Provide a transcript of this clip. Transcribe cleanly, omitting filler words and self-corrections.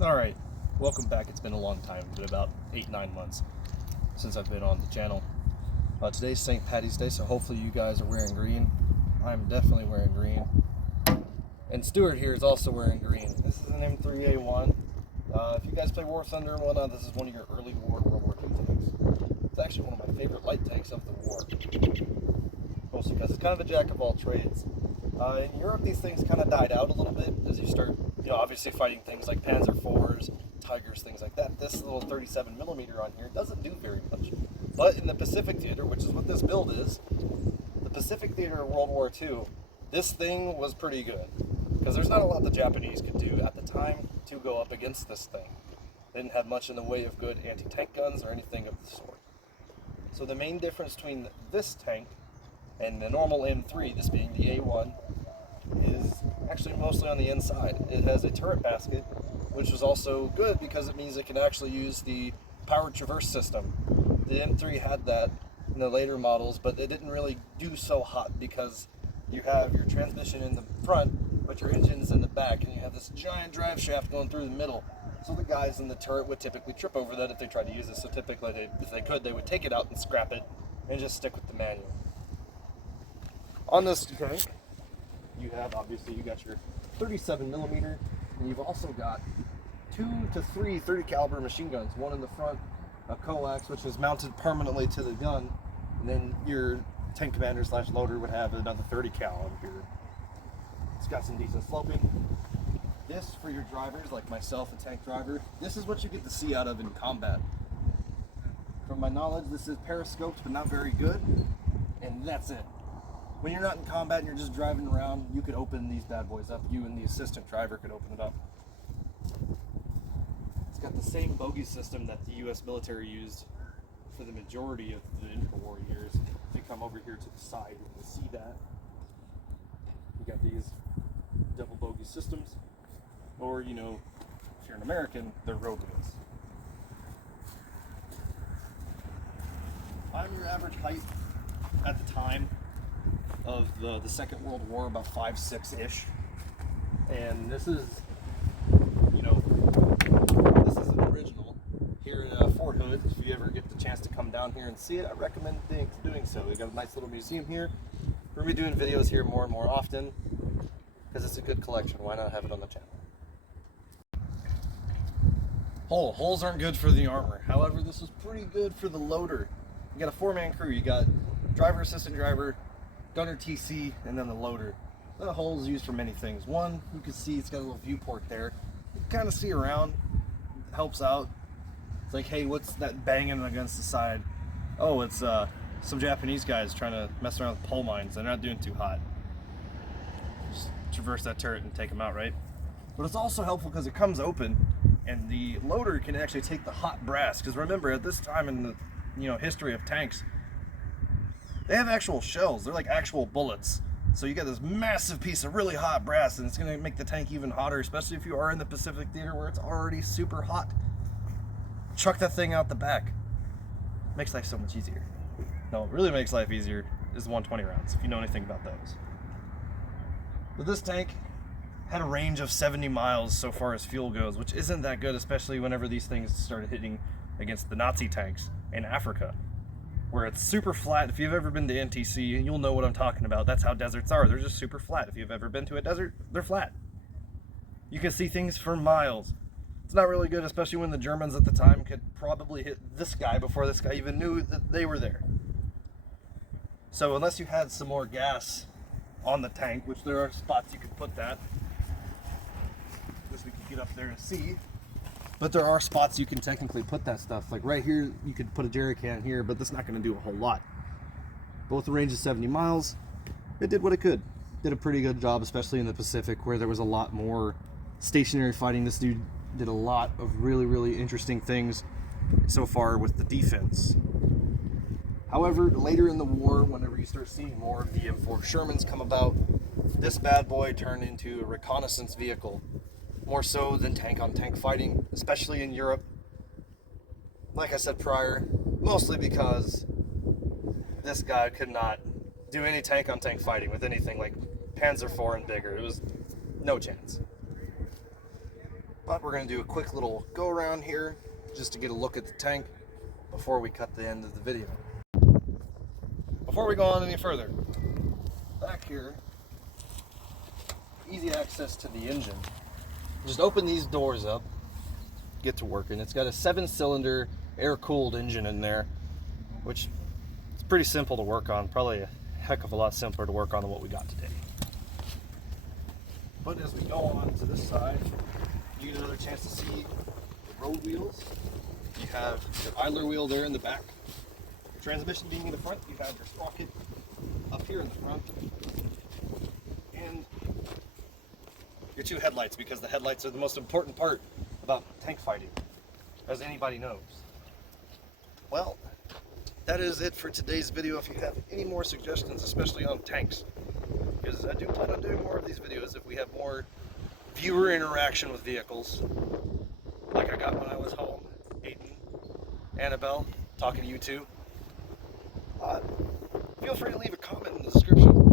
Alright, welcome back. It's been a long time, been about 8-9 months since I've been on the channel. Today's St. Patty's Day, so hopefully you guys are wearing green. I'm definitely wearing green. And Stuart here is also wearing green. This is an M3A1. If you guys play War Thunder and whatnot, this is one of your early World War II tanks. It's actually one of my favorite light tanks of the war. Mostly because it's kind of a jack of all trades. In Europe, these things kind of died out a little bit as you start, obviously fighting things like Panzer IVs, Tigers, things like that. This little 37mm on here doesn't do very much. But in the Pacific Theater, which is what this build is, the Pacific Theater of World War II, this thing was pretty good. Because there's not a lot the Japanese could do at the time to go up against this thing. They didn't have much in the way of good anti-tank guns or anything of the sort. So the main difference between this tank and the normal M3, this being the A1, is actually mostly on the inside. It has a turret basket, which is also good because it means it can actually use the powered traverse system. The M3 had that in the later models, but it didn't really do so hot because you have your transmission in the front, but your engine's in the back, and you have this giant drive shaft going through the middle. So the guys in the turret would typically trip over that if they tried to use it. So typically, if they could, they would take it out and scrap it and just stick with the manual. On this tank, you got your 37mm, and you've also got 2 to 3 30 caliber machine guns. One in the front, a coax, which is mounted permanently to the gun, and then your tank commander / loader would have another 30 cal here. It's got some decent sloping. This, for your drivers like myself, a tank driver, this is what you get to see out of in combat. From my knowledge, this is periscoped, but not very good, and that's it. When you're not in combat and you're just driving around, you could open these bad boys up. You and the assistant driver could open it up. It's got the same bogey system that the US military used for the majority of the interwar years. If you come over here to the side, you can see that. You got these double bogey systems. Or, if you're an American, they're rodeos. I'm your average height at the time of the Second World War, about 5'6"-ish, and this is an original here in Fort Hood. If you ever get the chance to come down here and see it, I recommend doing so. We got a nice little museum here. We're gonna be doing videos here more and more often because it's a good collection. Why not have it on the channel? Holes aren't good for the armor. However, this is pretty good for the loader. You got a 4-man crew. You got driver, assistant driver, gunner, TC, and then the loader. The hole is used for many things. One, you can see it's got a little viewport there. You can kind of see around. It helps out. It's like, hey, what's that banging against the side? Oh, it's some Japanese guys trying to mess around with pole mines. They're not doing too hot. Just traverse that turret and take them out, right? But it's also helpful because it comes open, and the loader can actually take the hot brass. Because remember, at this time in the history of tanks, they have actual shells. They're like actual bullets. So you got this massive piece of really hot brass, and it's going to make the tank even hotter, especially if you are in the Pacific Theater where it's already super hot. Chuck that thing out the back. Makes life so much easier. No, what really makes life easier is the 120 rounds, if you know anything about those. But this tank had a range of 70 miles so far as fuel goes, which isn't that good, especially whenever these things started hitting against the Nazi tanks in Africa, where it's super flat. If you've ever been to NTC, you'll know what I'm talking about. That's how deserts are. They're just super flat. If you've ever been to a desert, they're flat. You can see things for miles. It's not really good, especially when the Germans at the time could probably hit this guy before this guy even knew that they were there. So unless you had some more gas on the tank, which there are spots you could put that, which we can get up there and see. But there are spots you can technically put that stuff. Like right here, you could put a jerry can here, but that's not going to do a whole lot. Both the range of 70 miles, it did what it could. Did a pretty good job, especially in the Pacific, where there was a lot more stationary fighting. This dude did a lot of really, really interesting things so far with the defense. However, later in the war, whenever you start seeing more of the M4 Shermans come about, this bad boy turned into a reconnaissance vehicle. More so than tank-on-tank fighting, especially in Europe. Like I said prior, mostly because this guy could not do any tank-on-tank fighting with anything like Panzer IV and bigger. It was no chance. But we're going to do a quick little go around here just to get a look at the tank before we cut the end of the video. Before we go on any further, back here, easy access to the engine. Just open these doors up, get to working. It's got a 7-cylinder air-cooled engine in there, which is pretty simple to work on, probably a heck of a lot simpler to work on than what we got today. But as we go on to this side, you get another chance to see the road wheels. You have your idler wheel there in the back. Your transmission being in the front, you have your sprocket up here in the front. And your 2 headlights, because the headlights are the most important part about tank fighting, as anybody knows. Well, that is it for today's video. If you have any more suggestions, especially on tanks, because I do plan on doing more of these videos if we have more viewer interaction with vehicles, like I got when I was home. Aiden, Annabelle, talking to you two. Feel free to leave a comment in the description.